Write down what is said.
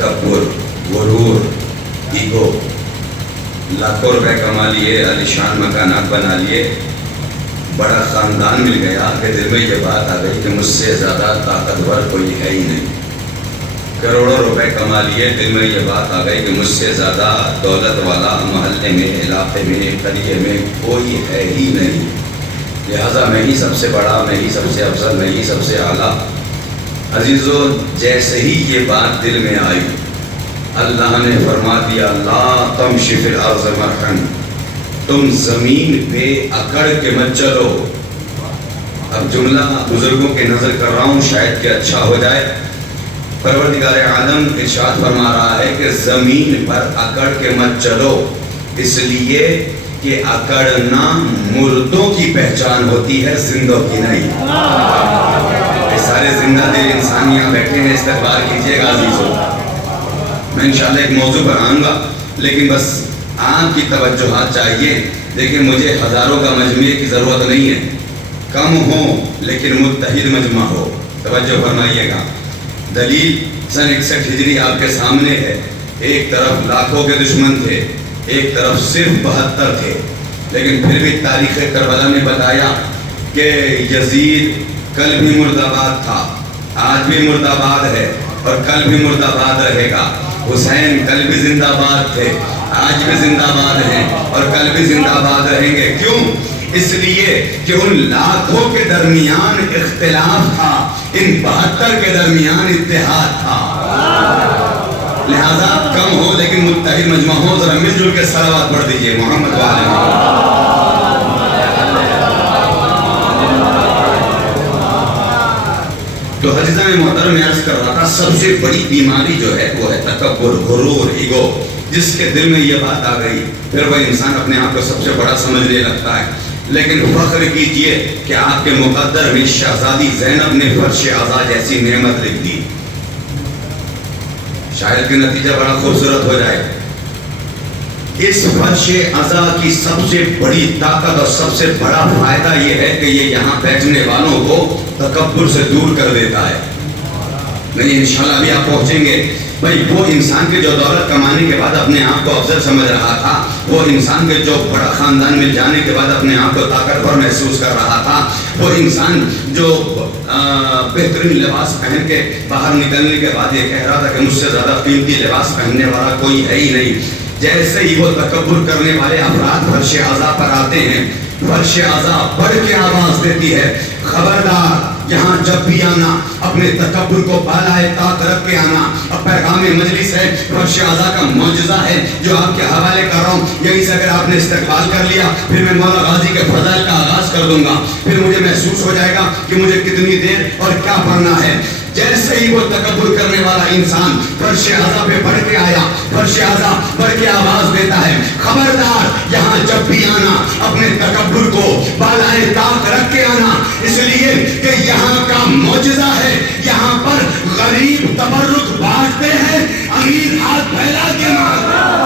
تکبر، غرور، ایگو، لاکھوں روپے کما لیے، عالیشان مکانات بنا لیے، بڑا خاندان مل گیا کہ دل میں یہ بات آ گئی کہ مجھ سے زیادہ طاقتور کوئی ہے ہی نہیں، کروڑوں روپے کما لیے، دل میں یہ بات آ گئی کہ مجھ سے زیادہ دولت والا محلے میں، علاقے میں، قریے میں کوئی ہے ہی نہیں، لہٰذا میں ہی سب سے بڑا، میں ہی سب سے افضل، میں ہی سب سے اعلیٰ۔ عزیزو، جیسے ہی یہ بات دل میں آئی، اللہ نے فرما دیا لا تمشی فی الارض مرحا، تم زمین پہ اکڑ کے مت چلو۔ اب جملہ بزرگوں کی نظر کر رہا ہوں، شاید کہ اچھا ہو جائے۔ پروردگار عالم ارشاد فرما رہا ہے کہ زمین پر اکڑ کے مت چلو، اس لیے کہ اکڑنا مردوں کی پہچان ہوتی ہے، زندوں کی نہیں۔ یہ سارے زندہ دل انسان یہاں بیٹھے ہیں، استقبال کیجئے گا عزیزو۔ میں انشاءاللہ ایک موضوع پر آؤں گا، لیکن بس آپ کی توجہات چاہیے۔ دیکھیں، مجھے ہزاروں کا مجموعے کی ضرورت نہیں ہے، کم ہو لیکن متحد مجمع ہو۔ توجہ فرمائیے گا۔ دلیل سن 61 ہجری آپ کے سامنے ہے۔ ایک طرف لاکھوں کے دشمن تھے، ایک طرف صرف 72 تھے، لیکن پھر بھی تاریخ کربلا نے بتایا کہ یزید کل بھی مرد آباد تھا، آج بھی مرد آباد ہے اور کل بھی مرد آباد رہے گا۔ حسین کل بھی زندہ باد تھے، آج بھی زندہ باد ہیں اور کل بھی زندہ باد رہیں گے۔ کیوں؟ اس لیے کہ ان لاکھوں کے درمیان اختلاف تھا، ان 72 کے درمیان اتحاد تھا۔ لہذا کم ہو لیکن متحد مجمع ہو۔ ذرا مل جل کے صلوات پڑھ دیجئے محمد والے محمد۔ تو حضرت محترم میں عرض کر رہا تھا، سب سے بڑی بیماری جو ہے وہ ہے تکبر، غرور، ایگو۔ جس کے دل میں یہ بات آ گئی پھر وہ انسان اپنے آپ کو سب سے بڑا سمجھنے لگتا ہے۔ لیکن فخر کیجئے کہ آپ کے مقدر میں شہزادی زینب نے فرش عزا جیسی نعمت لکھ دی۔ شاید کہ نتیجہ بڑا خوبصورت ہو جائے۔ اس فرش عزا کی سب سے بڑی طاقت اور سب سے بڑا فائدہ یہ ہے کہ یہ یہاں بیٹھنے والوں کو تکبر سے دور کر دیتا ہے۔ نہیں، انشاءاللہ ابھی آپ پہنچیں گے۔ بھائی، وہ انسان کے جو دولت کمانے کے بعد اپنے آپ کو افضل سمجھ رہا تھا، وہ انسان کے جو بڑا خاندان مل جانے کے بعد اپنے آپ کو طاقتور محسوس کر رہا تھا، وہ انسان جو بہترین لباس پہن کے باہر نکلنے کے بعد یہ کہہ رہا تھا کہ مجھ سے زیادہ قیمتی لباس پہننے والا کوئی ہے ہی نہیں، جیسے ہی وہ تکبر کرنے والے افراد فرش عزا پر آتے ہیں، فرش عزا بڑھ کے آواز دیتی ہے، خبردار، یہاں جب بھی آنا اپنے تکبر کو بالائے طاق رکھ کے آنا۔ اب پیغام مجلس ہے، فرش عزا کا معجزہ ہے جو آپ کے حوالے کر رہا ہوں۔ یہیں سے اگر آپ نے استقبال کر لیا، پھر میں مولا غازی کے فضائل کا آغاز کر دوں گا، پھر مجھے محسوس ہو جائے گا کہ مجھے کتنی دیر اور کیا پڑھنا ہے۔ جیسے ہی وہ تکبر کرنے والا انسان فرش عزا پہ بڑھ کے آیا، فرش عزا بڑھ کے آواز دیتا ہے، خبردار، یہاں جب بھی آنا اپنے تکبر کو بالائے طاق رکھ کے آنا، اس لیے کہ یہاں کا معجزہ ہے۔ یہاں پر غریب تبرک بانٹتے ہیں، امیر ہاتھ پھیلا کے مانگتے ہیں۔